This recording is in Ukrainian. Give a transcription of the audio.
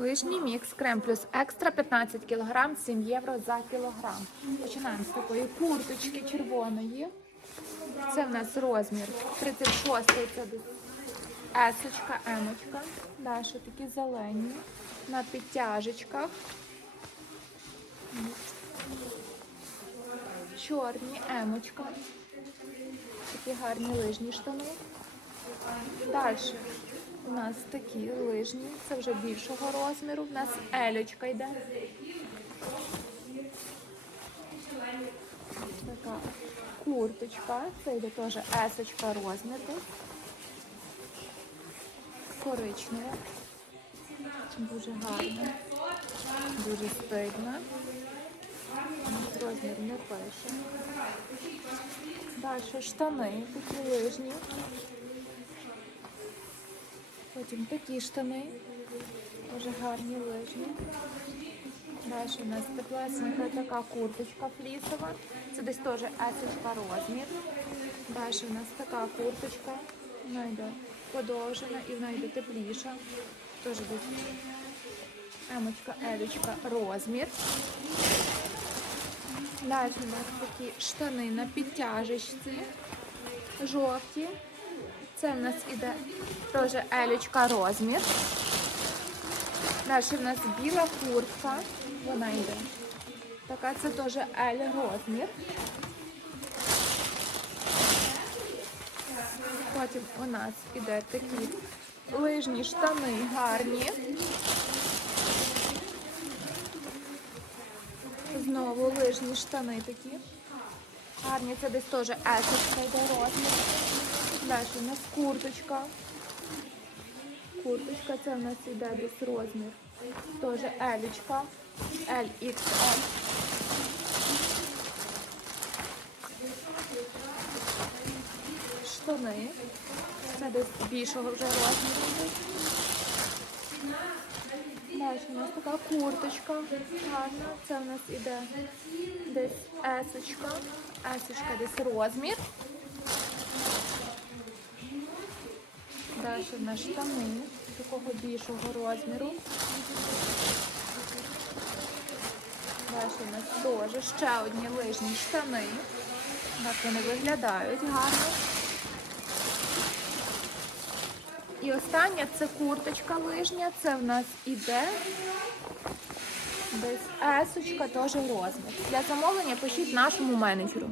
Лижній мікс крем плюс екстра 15 кг, 7 євро за кілограм. Починаємо з такої курточки червоної. Це в нас розмір 36 це есочка, емочка. Далі такі зелені на підтяжечках. Чорні емочка. Такі гарні лижні штани. Далі у нас такі лижні, це вже більшого розміру. У нас елючка йде. Така курточка, це йде теж есочка розмір. десь. Коричнева. Дуже гарна, дуже стильна. Розмір не пише. Далі штани, такі лижні. Потім такі штани, дуже гарні лижні. Далі у нас теплесенька така курточка флісова. Це десь теж есочка розмір. Далі у нас така курточка. Вона йде подовжена і вона йде тепліша. Теж десь емочка, елючка розмір. Далі у нас такі штани на підтяжечці. Жовті. Це в нас іде теж елючка розмір. Далі в нас біла куртка. Вона йде. Така це теж L розмір. Потім у нас іде такі лижні штани гарні. Знову лижні штани такі. Гарні, це десь теж есочка йде розмір. Далі у нас курточка. Курточка, це у нас йде десь розмір. Теж елічка. LXL. Штани. Це десь більшого вже розміру. Далі у нас така курточка гарна. Це у нас іде десь есочка. Есочка десь розмір. Далі в нас штани такого більшого розміру. Далі у нас теж ще одні лижні штани. Так вони виглядають гарно. І остання це курточка лижня. Це в нас іде десь есочка, теж розмір. Для замовлення пишіть нашому менеджеру.